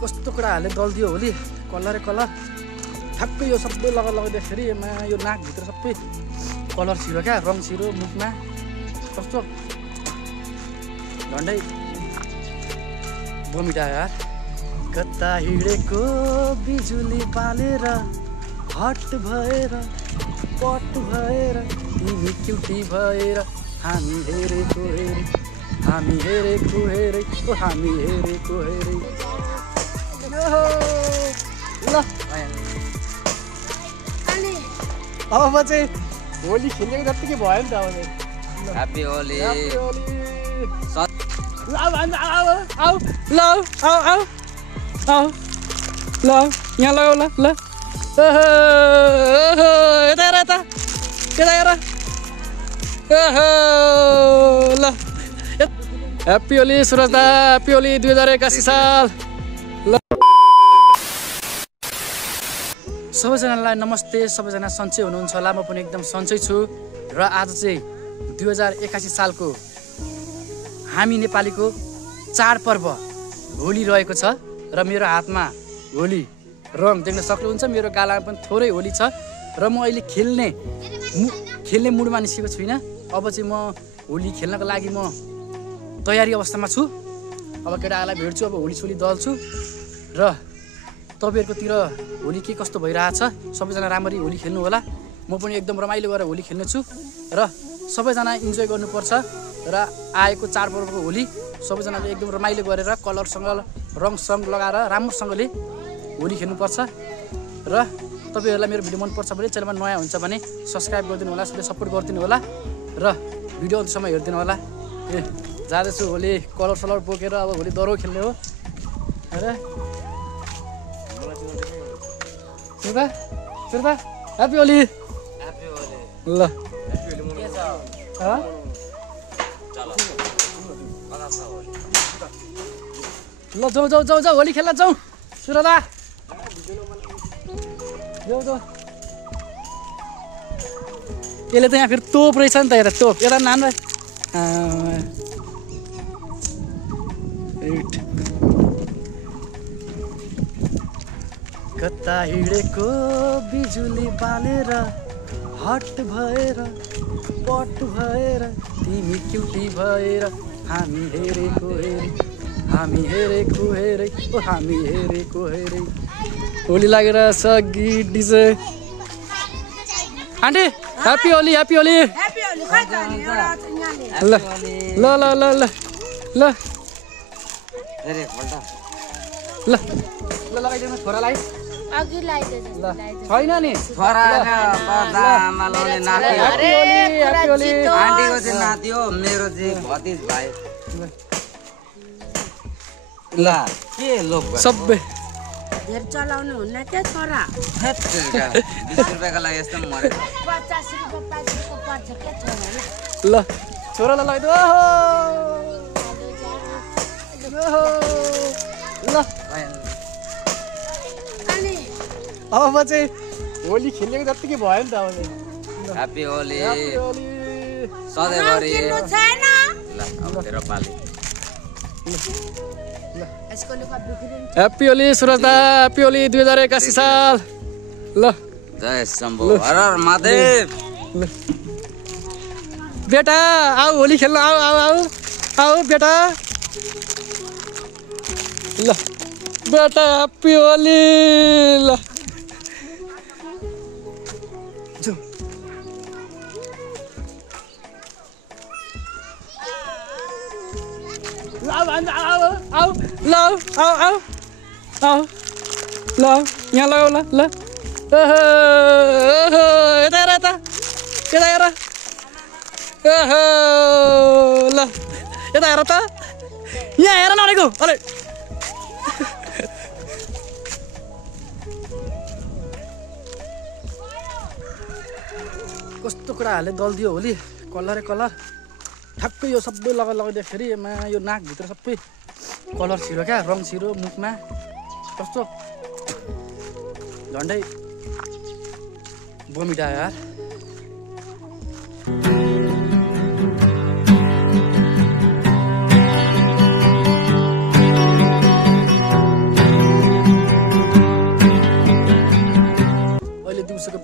कस्तो कुराहरूले दल्दियो होली कलर ठ्याक्कै यो सबै लगाउँदाखेरि यो नाकभित्र सबै कलर छिरो क्या रङ छिरो मुखमा कस्तो झन्डै बमिटा यार कता हिँडेको बिजुली बालेर हट भएर पट भएर तिमी क्युटी भएर हामी हेरेको हेरे हामी हेरेको हेरे ओ हामी हेरेको हेरे ल अब चाहिँ होली खेलेको जत्तिकै भयो नि त अब ह्यापी होली ल यहाँ लगाऊ ल यता हेर ल ह्यापी होली सुरज दा ह्यापी होली 2081 साल ल सबैजनालाई नमस्ते सबैजना सन्चै हुनुहुन्छ होला म पनि एकदम सन्चै छु र आज चाहिँ 2081 सालको हामी नेपालीको चाडपर्व होली रहेको छ र मेरो हातमा होली रङ देख्न सक्नुहुन्छ मेरो गालामा पनि थोरै होली छ र म अहिले खेल्ने मुडमा निस्केको छुइनँ अब चाहिँ म होली खेल्नको लागि म तयारी अवस्थामा छु अब केटाहरूलाई भेट्छु अब होली सोली दल्छु र तपाईहरुकोतिर होली के कस्तो भइरहेछ सबैजना राम्ररी होली खेल्नु होला म पनि एकदम रमाइलो गरेर होली खेल्ने छु र सबैजना इन्जोय गर्नुपर्छ र आएको चाडपर्वको होली सबैजनाले एकदम रमाइलो गरेर कलरसँग रङसङ लगाएर राम्रोसँगले होली खेल्नुपर्छ र तपाईहरुलाई मेरो भिडियो मन पर्छ भने च्यानलमा नयाँ हुन्छ भने सब्स्क्राइब गरिदिनु होला सबैले सपोर्ट गरिदिनु होला र भिडियो अन्तसम्म हेर्दिनु होला ए जाँदैछु होली कलर सलर बोकेर अब होली दरो खेल्ने हो अरे सुरता ह्यापी होली ल ल जाऊ होली खेल्न जाऊ सुरता जाऊ यसले त यहाँ फेरि तोप रहेछ नि त यता तोप यता नान कता हिँडेको बिजुली बालेर हट भएर पट भएर तिमी क्युटी भएर हामी हेरेको हेरे हामी हेरेको हेरे ओ हामी हेरेको हेरे होली लागेर छ गीत डिजे आन्टी ह्यापी होली ल ल ल ल ल ल ल लगाइदिनु छोरालाई अघि लगाइदिनु ल छैन नि छोरा बाबामा लाउने नाति ह्यापी होली आन्टीको चाहिँ नाति हो मेरो चाहिँ भतिज भाइ ल के लोक सबै धेर चलाउनु हुन्न के छोरा 20 रुपैयाँको लागि यस्तो मरे 50 रुपैयाँ 5 रुपैयाँ पर्छ के छोरा ल छोरालाई लगाइदिनु ल अनि अब चाहिँ होली खेलेको जत्तिकै भयो नि त अब ह्यापी होली होली सधैँभरि किन्नु छैन ल अब तेरो पाली यसको लुका बिग्रिन्छ ह्यापी होली सुरज दा ह्यापी होली 2081 साल ल जय शम्भु हर हर महादेव बेटा आऊ होली खेल्न आऊ बेटा ल बेटा ह्यापी होली ल ल यहाँ लगाऊ ल यता हेर ल यता हेर त यहाँ हेर नअनेको अरे कस्तो कुराहरूले दल्दियो होली कलर ठ्याक्कै यो सबै लगाउँदाखेरि यो नाकभित्र सबै कलर छिरो क्या रङ छिरो मुखमा कस्तो झन्डै बमिटा यार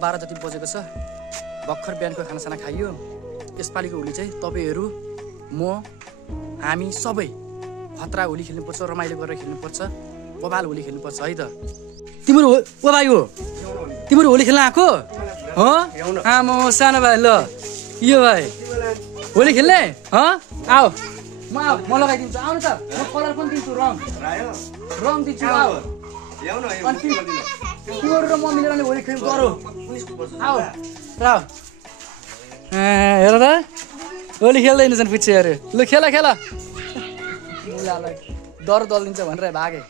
12 जति बजेको छ। भर्खर बिहानको खानासाना खाइयो। यसपालिको होली चाहिँ तपाईँहरू म हामी सबै खतरा होली खेल्नुपर्छ, रमाइलो गरेर खेल्नुपर्छ, बबाल होली खेल्नुपर्छ है त। तिम्रो ओ भाइ हो, तिम्रो होली खेल्न आएको हो? आमा सानो भाइ ल यो भाइ होली खेल्ने आऊ म लगाइदिन्छु। आउनु त, म कलर पनि दिन्छु, रङ दिन्छु। आऊ तिमीहरू र म मिलेर नै होली खेल गरौँ। आऊ र हेर त होली खेल्दैन छन् पिच्छेहरू। लु खेल मुलालाई डर दलिदिन्छ भनेर भागे।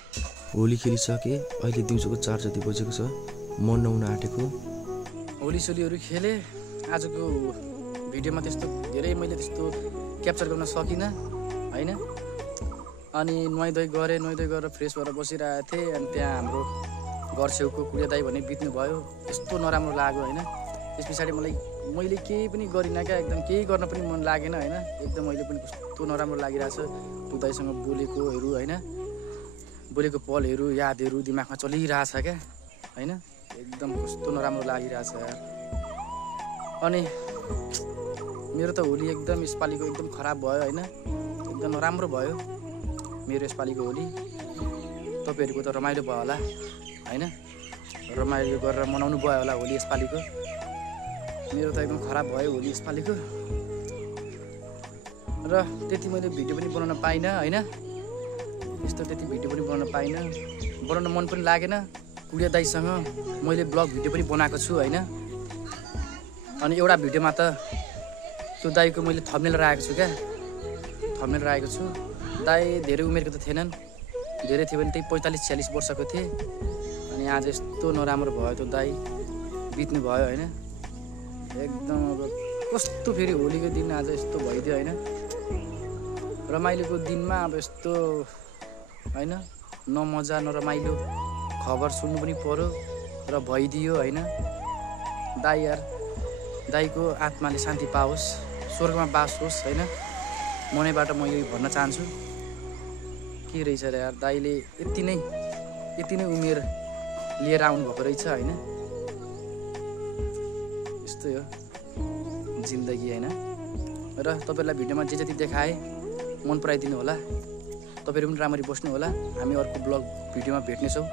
होली खेलिसके। अहिले दिउँसोको 4 जति बजेको छ। म नुहाउन आँटेको। होली सोलीहरू खेलेँ। आजको भिडियोमा त्यस्तो धेरै मैले त्यस्तो क्याप्चर गर्न सकिनँ होइन। अनि नुहाइधुवाइ गरेर फ्रेस भएर बसिरहेको थिएँ। अनि त्यहाँ हाम्रो घर छेउको कुडिया दाइ भने बित्नु भयो। यस्तो नराम्रो लाग्यो होइन। त्यस पछाडि मैले केही पनि गरिनँ क्या, एकदम केही गर्न पनि मन लागेन होइन। एकदम मैले पनि कस्तो नराम्रो लागिरहेछ। त्यो दाइसँग बोलेकोहरू होइन, बोलेको पलहरू यादहरू दिमागमा चलिरहेछ क्या होइन। एकदम कस्तो नराम्रो लागिरहेछ यार। अनि मेरो त होली एकदम यसपालिको एकदम खराब भयो होइन। एकदम नराम्रो भयो मेरो यसपालिको होली। तपाईँहरूको त रमाइलो भयो होला होइन, रमाइलो गरेर मनाउनु भयो होला होली यसपालिको। मेरो त एकदम खराब भयो होली यसपालिको। र त्यति मैले भिडियो पनि बनाउन पाइनँ होइन। यस्तो त्यति भिडियो पनि बनाउन पाइनँ, बनाउन मन पनि लागेन। कुडिया दाइसँग मैले ब्लग भिडियो पनि बनाएको छु होइन। अनि एउटा भिडियोमा त त्यो दाइको मैले थम्बनेल राखेको छु क्या, थम्बनेल राखेको छु। दाइ धेरै उमेरको त थिएनन्, धेरै थियो भने त्यही 45-46 वर्षको थिए। अनि आज यस्तो नराम्रो भयो त्यो दाइ, बित्नु भयो होइन। एकदम अब कस्तो फेरि होलीको दिन आज यस्तो भइदियो होइन। रमाइलोको दिनमा अब यस्तो होइन, न मजा न रमाइलो खबर सुन्नु पनि पर्यो र भइदियो होइन। दाइ यार, दाइको आत्माले शान्ति पाओस्, स्वर्गमा बास होस् होइन। मनैबाट म यही भन्न चाहन्छु। के रहेछ र यार, दाइले यति नै उमेर लिएर आउनुभएको रहेछ होइन। यस्तै हो जिन्दगी होइन। र तपाईँहरूलाई भिडियोमा जे जति देखाएँ मन पराइदिनु होला। तपाईँहरू पनि राम्ररी बस्नु होला। हामी अर्को ब्लग भिडियोमा भेट्नेछौँ।